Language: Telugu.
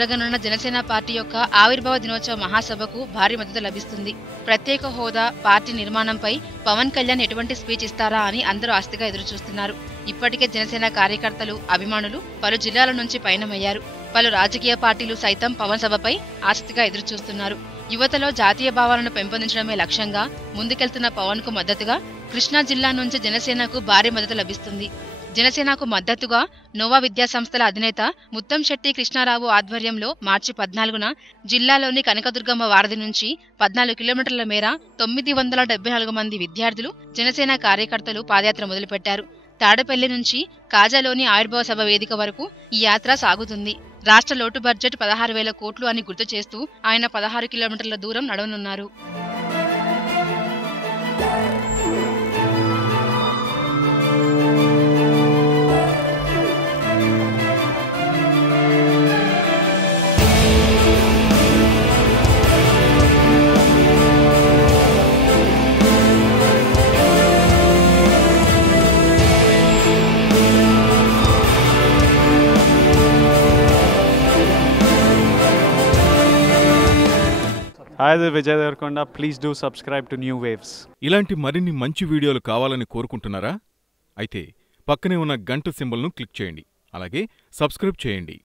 జరగనున్న జనసేన పార్టీ యొక్క ఆవిర్భావ దినోత్సవ మహాసభకు భారీ మద్దతు లభిస్తుంది. ప్రత్యేక హోదా, పార్టీ నిర్మాణంపై పవన్ కళ్యాణ్ ఎటువంటి స్పీచ్ ఇస్తారా అని అందరూ ఆసక్తిగా ఎదురుచూస్తున్నారు. ఇప్పటికే జనసేన కార్యకర్తలు, అభిమానులు పలు జిల్లాల నుంచి పయనమయ్యారు. పలు రాజకీయ పార్టీలు సైతం పవన్ సభపై ఆసక్తిగా ఎదురుచూస్తున్నారు. యువతలో జాతీయ భావాలను పెంపొందించడమే లక్ష్యంగా ముందుకెళ్తున్న పవన్ కు మద్దతుగా కృష్ణా జిల్లా నుంచి జనసేనకు భారీ మద్దతు లభిస్తుంది. జనసేనకు మద్దతుగా నోవా విద్యాసంస్థల అధినేత ముత్తంశెట్టి కృష్ణారావు ఆధ్వర్యంలో మార్చి 14న జిల్లాలోని కనకదుర్గమ్మ వారధి నుంచి 14 కిలోమీటర్ల మేర 974 మంది విద్యార్థులు, జనసేన కార్యకర్తలు పాదయాత్ర మొదలుపెట్టారు. తాడేపల్లి నుంచి కాజాలోని ఆవిర్భావ సభ వేదిక వరకు ఈ యాత్ర సాగుతుంది. రాష్ట్ర లోటు బడ్జెట్ 16,000 కోట్లు అని గుర్తు చేస్తూ ఆయన 16 కిలోమీటర్ల దూరం నడవనున్నారు. Hi, this is Vijay Devarkonda. Please do subscribe to New Waves. ఇలాంటి మరిన్ని మంచి వీడియోలు కావాలని కోరుకుంటున్నారా? అయితే పక్కనే ఉన్న గంట సింబల్ను క్లిక్ చేయండి. అలాగే సబ్స్క్రైబ్ చేయండి.